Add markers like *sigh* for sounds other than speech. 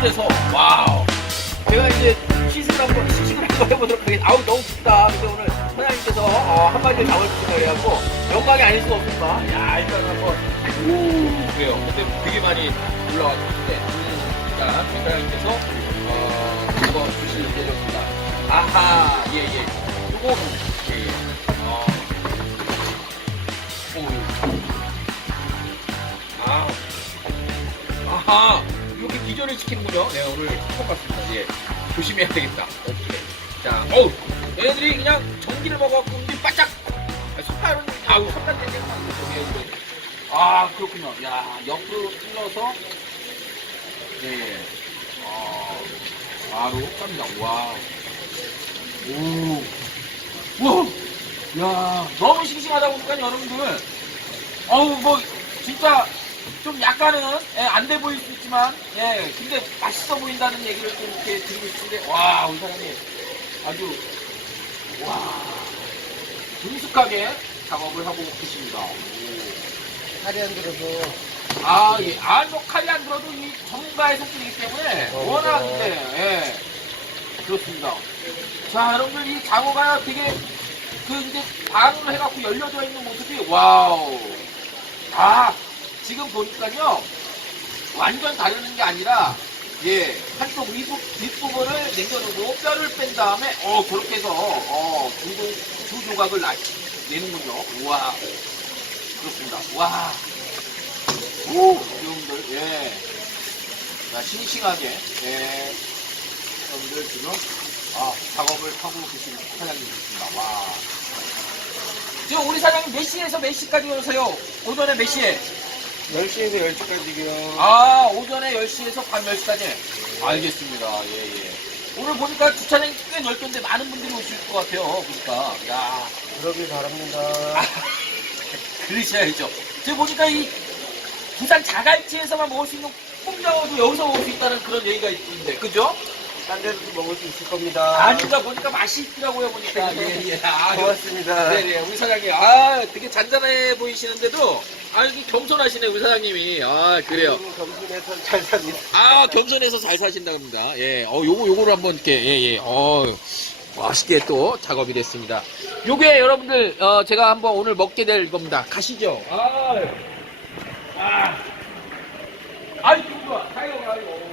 연출해서 와우. 제가 이제 시식을 한번 시식을 한번 해보도록 하겠습니다. 아우 너무 춥다. 근데 오늘 사장님께서 어, 한마디를 잡아주신다 그래갖고 영광이 아닐 수가 없습니다. 야 일단 한번 우 그래요. 근데 되게 많이 올라왔는데 음, 일단 사장님께서 어 한번 주실 예정입니다. 아하 예예. 요거 예 예. 어. 오. 아. 아하 이렇게 기절을 시키는군요. 네 오늘 처음 봤습니다. 예 조심해야 되겠다. 오케이. 자, 어우 얘네들이 그냥 전기를 먹어갖고 눈이 바짝 스파이로 아우 삼단된 얘기만 아 그렇군요. 야 옆으로 찔러서 네. 아 바로 갑니다. 와. 오. 와. 야 너무 싱싱하다 보니까 여러분들 어우 뭐 진짜 좀 약간은 예, 안돼 보일 수 있지만 예 근데 맛있어 보인다는 얘기를 좀 이렇게 드리고 싶은데 와 우리 사장님 아주 와 능숙하게 작업을 하고 계십니다. 살이 안 들어서 아 예, 아 뭐 칼이 안 들어도 이 전문가의 손길이기 때문에 어, 워낙 그죠. 네, 예 그렇습니다. 자 여러분들 이 장어가 되게 그 이제 반으로 해갖고 열려져 있는 모습이 와우 아 지금 보니까요 완전 다르는 게 아니라 예 한쪽 윗부, 윗부분을 남겨두고 뼈를 뺀 다음에 어 그렇게 해서 어 두 두 조각을 나, 내는군요 우와 그렇습니다 와 오, 여러분들, 예. 자, 싱싱하게, 예. 여러분들 지금, 아, 작업을 하고 계신 사장님이십니다. 와. 지금 우리 사장님 몇 시에서 몇 시까지 오세요? 오전에 몇 시에? 10시에서 10시까지요. 아, 오전에 10시에서 밤 10시까지? 알겠습니다. 예, 예. 오늘 보니까 주차장이 꽤 넓던데 많은 분들이 오실 것 같아요. 보니까. 야 그러길 바랍니다. *laughs* 그러셔야죠. 지금 보니까 이 부산 자갈치에서만 먹을 수 있는 콩장어도 여기서 먹을 수 있다는 그런 얘기가 있는데, 그죠? 딴 데서도 먹을 수 있을 겁니다. 아니다 보니까 맛이 있더라고요 보니까 *laughs* 예, 예. 아, 고맙습니다. 네, 네, 우리 사장님 아 되게 잔잔해 보이시는데도 아, 이게 겸손하시네, 우리 사장님이. 아, 그래요. 겸손해서 잘 삽니다. 아, 겸손해서 잘 사신다 합니다. 예, 어, 요거, 요거를 한번 이렇게, 예, 예, 어, 맛있게 또 작업이 됐습니다. 요게 여러분들, 어, 제가 한번 오늘 먹게 될 겁니다. 가시죠. 아, 아이 좋아 사요, 아이고.